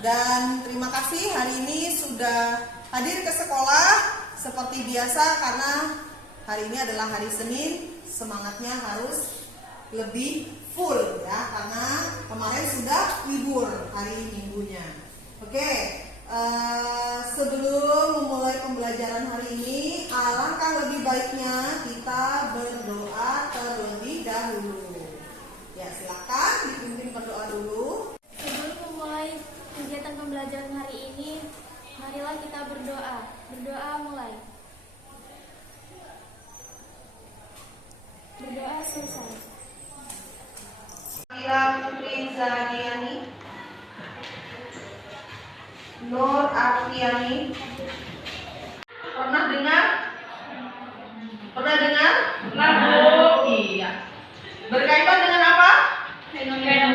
Dan terima kasih hari ini sudah hadir ke sekolah seperti biasa karena hari ini adalah hari Senin, semangatnya harus lebih full ya karena kemarin sudah libur hari Minggunya. Oke, sebelum memulai pembelajaran hari ini, alangkah lebih baiknya kita berdoa terlebih dahulu. Ya, silakan dipimpin berdoa dulu. Sebelum memulai kegiatan pembelajaran hari ini, marilah kita berdoa. Berdoa mulai. Berdoa selesai. Mira Putri Zaniani, Nur Afriani. Pernah dengar? Pernah dengar? Iya. Berkaitan dengan apa? Fenomena.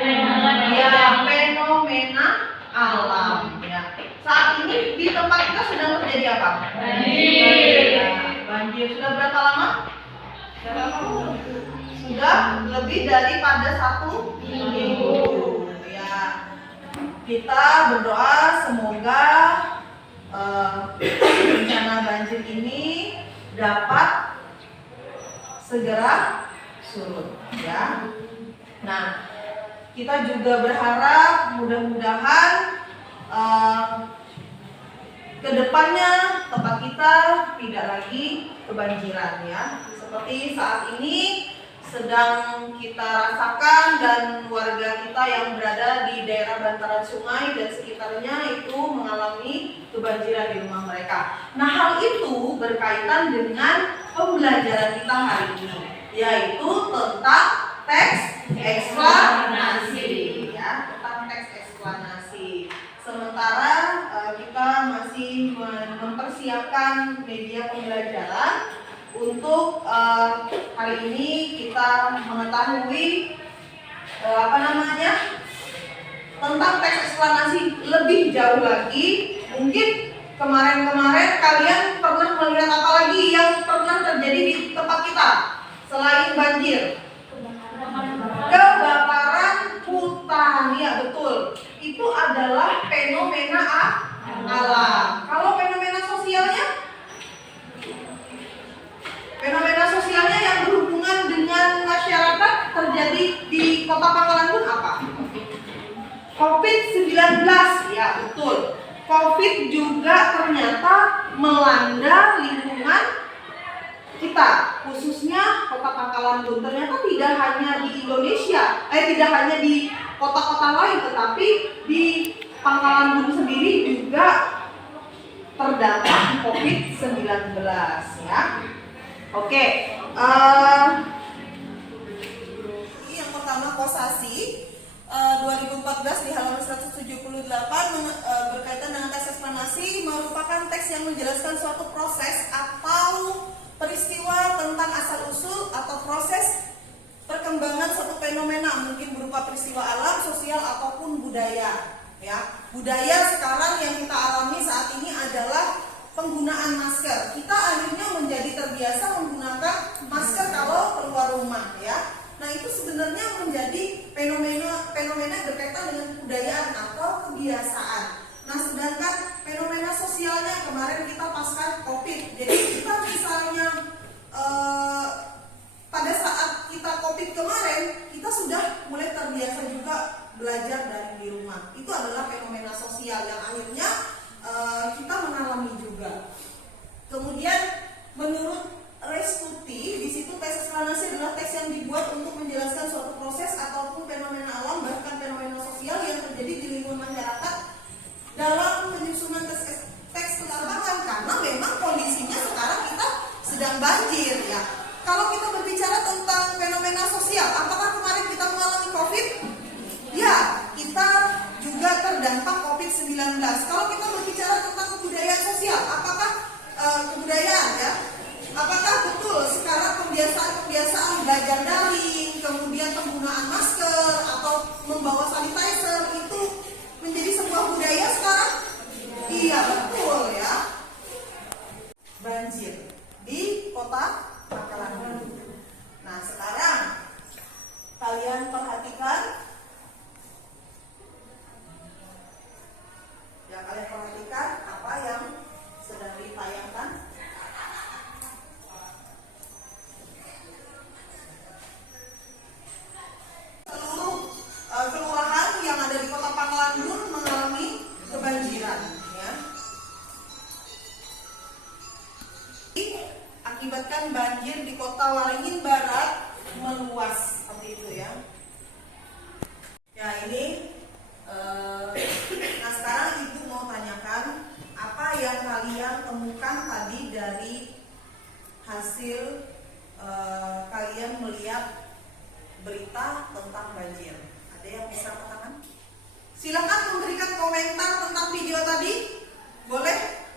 Ya, fenomena alam. Ya. Saat ini di tempat kita sedang terjadi apa? Banjir. Ya, banjir. Sudah berapa lama? Sudah lebih daripada 1 minggu. Ya. Kita berdoa semoga bencana banjir ini dapat segera surut. Ya. Nah, kita juga berharap mudah-mudahan kedepannya tempat kita tidak lagi kebanjiran ya. Seperti saat ini sedang kita rasakan dan warga kita yang berada di daerah bantaran sungai dan sekitarnya itu mengalami kebanjiran di rumah mereka. Nah, hal itu berkaitan dengan pembelajaran kita hari ini, yaitu tentang teks eksplanasi ya, tentang teks eksplanasi. Sementara kita masih mempersiapkan media pembelajaran untuk hari ini kita mengetahui tentang teks eksplanasi lebih jauh lagi. Mungkin kemarin-kemarin kalian pernah melihat apa lagi yang pernah terjadi di tempat kita selain banjir? Kebakaran hutan, ya betul. Itu adalah fenomena alam. Kalau fenomena sosialnya? Fenomena sosialnya yang berhubungan dengan masyarakat terjadi di Kota Pangkalan Bun apa? COVID-19, ya betul. COVID juga ternyata melanda lingkungan kita, khususnya Kota Pangkalan Bun. Ternyata tidak hanya di Indonesia, tidak hanya di kota-kota lain, tetapi di Pangkalan Bun sendiri juga terdapat COVID-19 ya. Oke, yang pertama Kosasi 2014 di halaman 178 berkaitan dengan teks eksplanasi merupakan teks yang menjelaskan suatu proses atau peristiwa tentang asal-usul atau proses perkembangan suatu fenomena, mungkin berupa peristiwa alam, sosial ataupun budaya. Ya, budaya sekarang yang kita alami saat ini adalah penggunaan masker. Kita akhirnya menjadi terbiasa menggunakan masker kalau keluar rumah, ya. Nah, itu sebenarnya menjadi fenomena berkaitan dengan kebudayaan atau kebiasaan. Nah, sedangkan fenomena sosialnya kemarin kita pasca COVID. Jadi kita misalnya pada saat kita COVID kemarin, kita sudah mulai terbiasa juga belajar dari di rumah. Itu adalah fenomena sosial yang akhirnya kita mengalami juga. Kemudian menurut Restuti, di situ teks eksplanasi adalah teks yang dibuat untuk menjelaskan suatu proses ataupun fenomena alam, bahkan fenomena sosial yang terjadi di lingkungan masyarakat dalam penyusunan teks lapangan, karena memang kondisinya sekarang kita sedang banjir ya. Kalau kita berbicara tentang fenomena sosial, apakah kemarin kita mengalami COVID? Ya, kita mengakibatkan banjir di Kota Waringin Barat meluas seperti itu ya. Ya ini, nah sekarang Ibu mau tanyakan apa yang kalian temukan tadi dari hasil kalian melihat berita tentang banjir. Ada yang bisa katakan? Silakan memberikan komentar tentang video tadi. Boleh?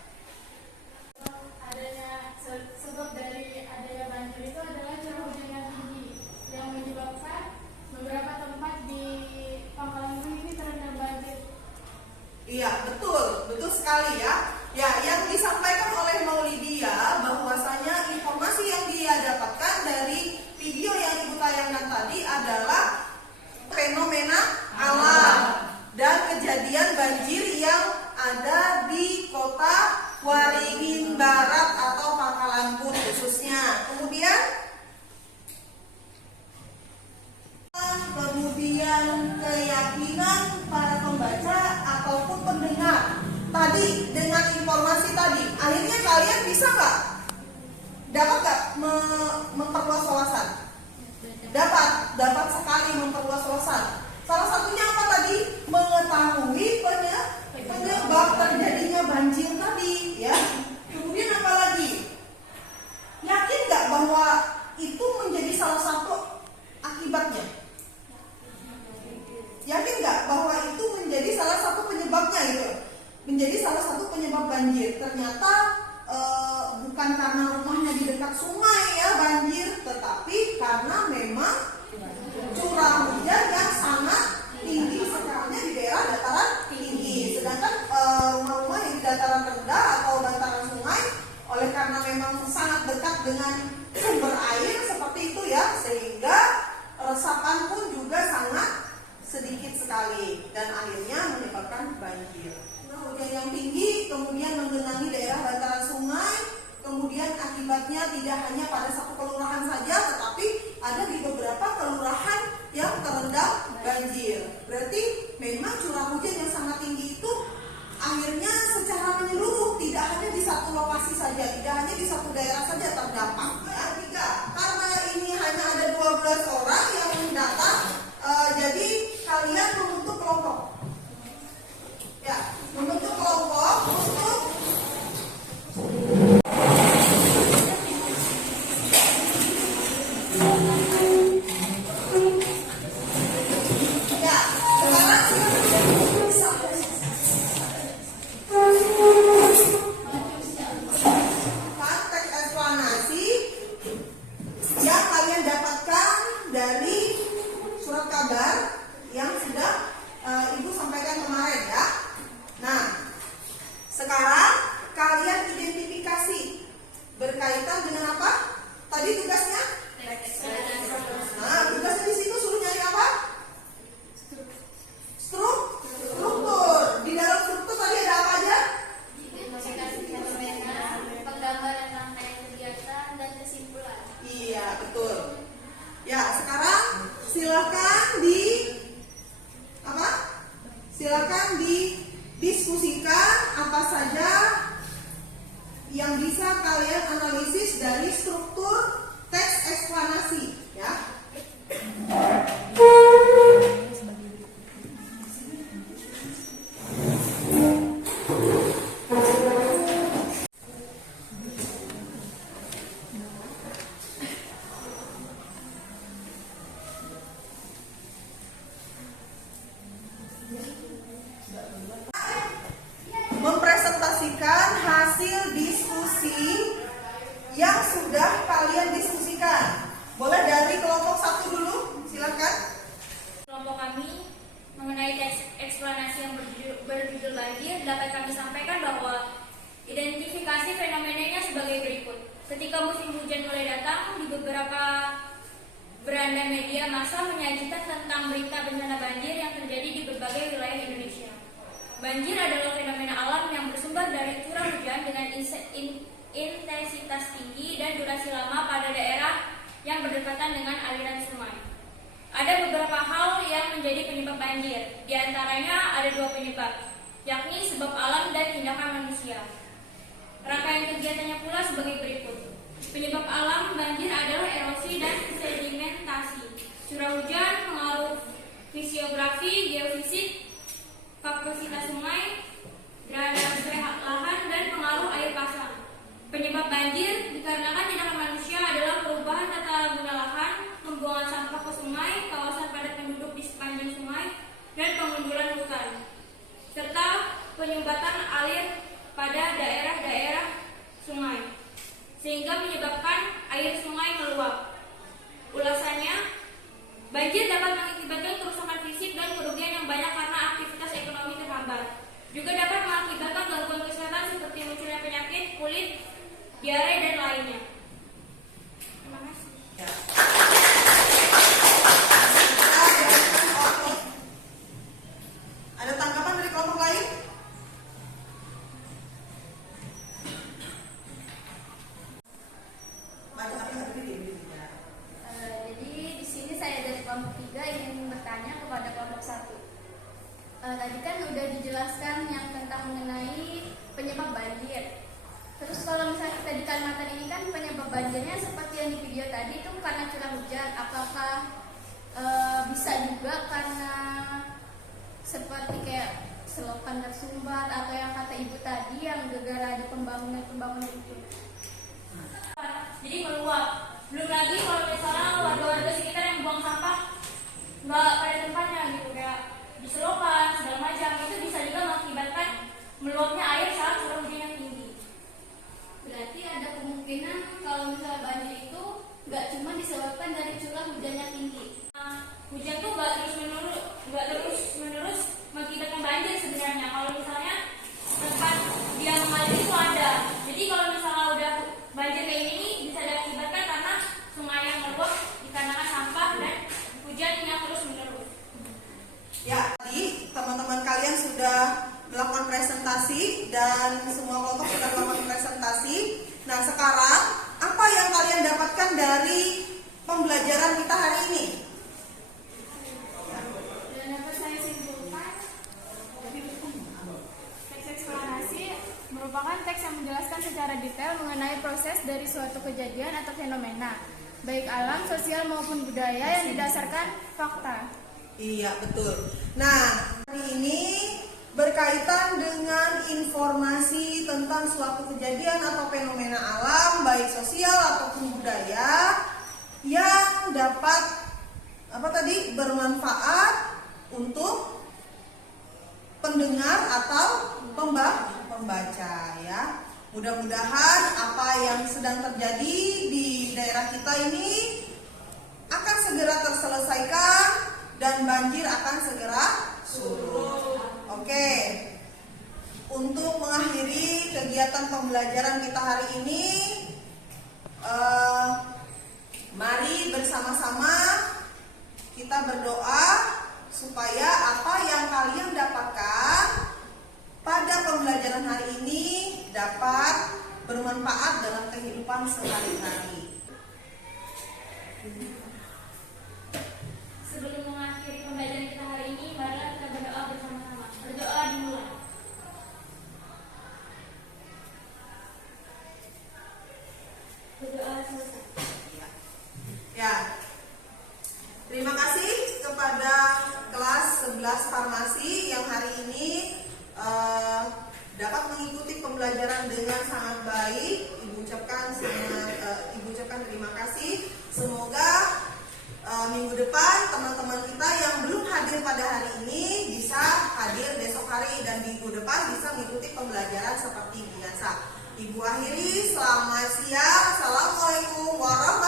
Sebab dari adanya banjir itu adalah curah hujan yang tinggi yang menyebabkan beberapa tempat di Pangkalan Bun ini terendam banjir. Iya, betul sekali ya. Ya, yang disampaikan oleh Maulidia bahwasanya informasi yang dia dapatkan dari video yang Ibu tayangkan tadi adalah fenomena alam dan kejadian banjir yang ada di Kota Waringin Barat atau Pangkalan Bun khususnya. Kemudian keyakinan para pembaca ataupun pendengar tadi dengan informasi tadi, akhirnya kalian bisa nggak memperluas wawasan? Dapat sekali memperluas wawasan. Salah satunya apa tadi? Mengetahui penyebab terjadinya banjir tadi, ya. Kemudian apa lagi? Yakin nggak bahwa itu menjadi salah satu akibatnya? Yakin nggak bahwa itu menjadi salah satu penyebabnya gitu? Menjadi salah satu penyebab banjir. Ternyata bukan karena rumahnya di dekat sungai ya banjir, tetapi karena memang curah hujan yang sangat tinggi sekarangnya di daerah dataran tinggi. Sedangkan rumah-rumah yang di dataran rendah atau bantaran sungai oleh karena memang sangat dekat dengan sumber air seperti itu ya, sehingga resapan pun juga sangat sedikit sekali dan akhirnya menyebabkan banjir. Nah, hujan yang tinggi kemudian menggenangi daerah bantaran sungai, kemudian akibatnya tidak hanya pada satu kelurahan saja, tetapi ada di beberapa kelurahan yang terendam banjir. Berarti memang curah hujan yang sangat tinggi itu akhirnya secara menyeluruh, tidak hanya di satu lokasi saja, tidak hanya di satu daerah saja terdampak. Ya, karena ini hanya ada 12 orang yang datang, jadi kalian membentuk kelompok. Ya, membentuk kelompok untuk berkaitan dengan apa? Tadi tugasnya? Nah, tugasnya di situ suruh nyari apa? Struktur. Di dalam struktur tadi ada apa aja? Identifikasi fenomena, penggambaran rangkaian kegiatan, dan kesimpulan. Iya, betul. Ya, sekarang silakan didiskusikan apa saja yang bisa kalian analisis dari struktur teks eksplanasi, ya. Mempresentasikan hasil diskusi yang sudah kalian diskusikan. Boleh dari kelompok satu dulu, silakan. Kelompok kami mengenai teks eksplanasi yang berjudul banjir dapat kami sampaikan bahwa identifikasi fenomenanya sebagai berikut. Ketika musim hujan mulai datang, di beberapa beranda media massa menyajikan tentang berita bencana banjir yang terjadi di berbagai wilayah Indonesia. Banjir adalah fenomena alam yang bersumber dari curah hujan dengan intensitas tinggi dan durasi lama pada daerah yang berdekatan dengan aliran sungai. Ada beberapa hal yang menjadi penyebab banjir. Di antaranya ada 2 penyebab, yakni sebab alam dan tindakan manusia. Rangkaian kegiatannya pula sebagai berikut. Penyebab alam banjir adalah erosi dan sedimentasi. Curah hujan, pengaruh fisiografi, geofisik, kapasitas sungai, drainase lahan, dan pengaruh air pasang. Penyebab banjir dikarenakan tindakan manusia adalah perubahan tata guna lahan, pembuangan sampah ke sungai, kawasan padat penduduk di sepanjang sungai, dan pengundulan hutan, serta penyumbatan air pada daerah-daerah sungai, sehingga menyebabkan air sungai meluap. Ulasannya, banjir dapat mengakibatkan kerusakan fisik dan kerugian yang banyak karena aktivitas ekonomi terhambat. Juga dapat mengakibatkan gangguan kesehatan seperti munculnya penyakit kulit, diare, dan lainnya. Terima kasih. Ada tanggapan dari kelompok lain? Jadi di sini saya dari kelompok 3 ingin bertanya kepada kelompok 1. Tadi kan udah dijelaskan yang tentang mengenai penyebab banjir. Terus kalau misalnya kita di Kalimantan ini kan penyebab banjirnya seperti yang di video tadi itu karena curah hujan. Apakah bisa juga karena seperti kayak selokan tersumbat atau yang kata ibu tadi yang gara-gara ada pembangunan itu? Jadi meluap. Belum lagi kalau misalnya warga-warga sekitar yang buang sampah nggak pada tempatnya gitu, kayak di selokan segala macam, itu bisa juga mengakibatkan meluapnya air saat curah hujan yang tinggi. Berarti ada kemungkinan kalau misalnya banjir itu nggak cuma disebabkan dari curah hujan yang tinggi. Hujan tuh nggak terus menerus mengakibatkan banjir sebenarnya. Kalau misalnya tempat dia mengalir itu ada. Jadi kalau misalnya udah banjir kayak ini bisa diakibatkan karena sungai yang meluap dikarenakan sampah dan hujan yang terus menerus. Ya, tadi teman-teman kalian sudah melakukan presentasi dan semua kelompok sudah melakukan presentasi. Nah, sekarang apa yang kalian dapatkan dari pembelajaran kita hari ini? Dan dapat saya simpulkan, teks eksplanasi merupakan teks yang menjelaskan secara detail mengenai proses dari suatu kejadian atau fenomena, baik alam, sosial maupun budaya yang didasarkan fakta. Iya, betul. Nah, hari ini berkaitan dengan informasi tentang suatu kejadian atau fenomena alam, baik sosial ataupun budaya, yang dapat bermanfaat untuk pendengar atau pembaca ya. Mudah-mudahan apa yang sedang terjadi di daerah kita ini akan segera terselesaikan dan banjir akan segera surut. Oke. Untuk mengakhiri kegiatan pembelajaran kita hari ini, mari bersama-sama kita berdoa supaya apa yang kalian dapatkan pada pembelajaran hari ini dapat bermanfaat dalam kehidupan sehari-hari. Sebelum mengakhiri pembelajaran kita hari ini, marilah kita berdoa bersama-sama. Berdoa dimulai. Berdoa selesai. Ya. Terima kasih kepada kelas 11 farmasi yang hari ini dapat mengikuti pembelajaran dengan sangat baik. Ibu ucapkan terima kasih. Semoga minggu depan teman-teman kita yang belum hadir pada hari ini bisa hadir besok hari dan minggu depan bisa mengikuti pembelajaran seperti biasa. Ibu akhiri, selamat siang. Assalamualaikum warahmatullahi wabarakatuh.